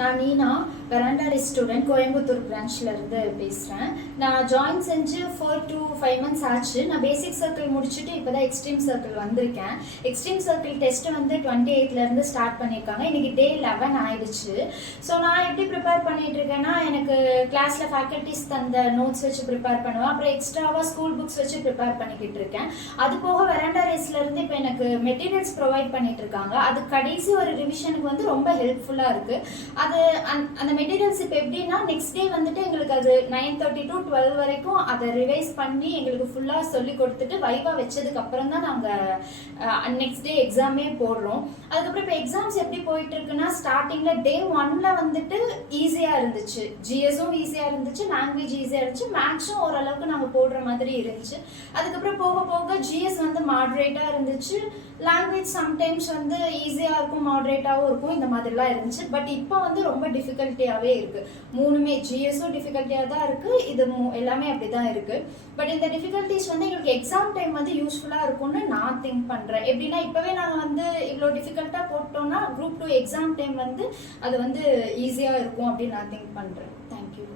நான் நீனா veranda student Coimbatore பிரான்ச்ல இருந்து பேசுகிறேன். நான் ஜாயின் செஞ்சு 4 to 5 months ஆச்சு. நான் பேசிக் சர்க்கிள் முடிச்சுட்டு இப்போ தான் எக்ஸ்ட்ரீம் சர்க்கிள் வந்திருக்கேன். எக்ஸ்ட்ரீம் சர்க்கிள் டெஸ்ட் வந்து 28லேருந்து ஸ்டார்ட் பண்ணியிருக்காங்க. இன்னைக்கு டே 11 ஆயிடுச்சு. ஸோ நான் எப்படி ப்ரிப்பேர் பண்ணிட்டு இருக்கேன்னா, எனக்கு கிளாஸில் ஃபேக்கல்ட்டிஸ் தந்த நோட்ஸ் வச்சு ப்ரிப்பேர் பண்ணுவேன். அப்புறம் எக்ஸ்ட்ராவாக ஸ்கூல் புக்ஸ் வச்சு ப்ரிப்பேர் பண்ணிக்கிட்டு இருக்கேன். அது போக வெராண்டா ரேஸ்லேருந்து இப்போ எனக்கு மெட்டீரியல்ஸ் ப்ரொவைட் பண்ணிட்டு இருக்காங்க. அது கடைசி ஒரு ரிவிஷனுக்கு வந்து ரொம்ப ஹெல்ப்ஃபுல்லாக இருக்குது. அது அந்த மெட்டீரியல்ஸ் இப்போ எப்படின்னா, நெக்ஸ்ட் டே வந்துட்டு எங்களுக்கு அது 9:30 to 12 வரைக்கும் அதை ரிவைஸ் பண்ணி எங்களுக்கு ஃபுல்லாக சொல்லி கொடுத்துட்டு வைவா வச்சதுக்கு அப்புறம் தான் நாங்கள் நெக்ஸ்ட் டே எக்ஸாமே போடுறோம். அதுக்கப்புறம் இப்போ எக்ஸாம்ஸ் எப்படி போயிட்டு இருக்குன்னா, ஸ்டார்டிங்கில் டே 1ல வந்துட்டு ஈஸியாக இருந்துச்சு. ஜிஎஸும் ஈஸியாக இருந்துச்சு, லாங்குவேஜ் ஈஸியாக இருந்துச்சு, மேக்ஸும் ஓரளவுக்கு நாங்கள் போடுற மாதிரி இருந்துச்சு. அதுக்கப்புறம் போக போக ஜிஎஸ் வந்து மாட்ரேட்டாக இருந்துச்சு, லாங்குவேஜ் சம்டைம்ஸ் வந்து ஈஸியாக இருக்கும், மாட்ரேட்டாகவும் இருக்கும், இந்த மாதிரிலாம் இருந்துச்சு. பட் இப்போ வந்து ரொம்ப டிஃபிகல்ட்டியாகவே இருக்குது. மூணுமே ஜிஎஸும் டிஃபிகல்ட்டியாக தான் இருக்குது, இது எல்லாமே அப்படி தான் இருக்குது. பட் இந்த டிஃபிகல்ட்டிஸ் வந்து எங்களுக்கு எக்ஸாம் டைம் வந்து யூஸ்ஃபுல்லாக இருக்கும்னு நான் திங்க் பண்ணுறேன். எப்படின்னா, இப்போவே நாங்கள் வந்து இவ்வளோ டிஃபிகல்ட்டாக போட்டோம்னா குரூப் 2 எக்ஸாம் டைம் வந்து அது வந்து ஈஸியாக இருக்கும் அப்படின்னு நான் திங்க் பண்ணுறேன். தேங்க்யூ.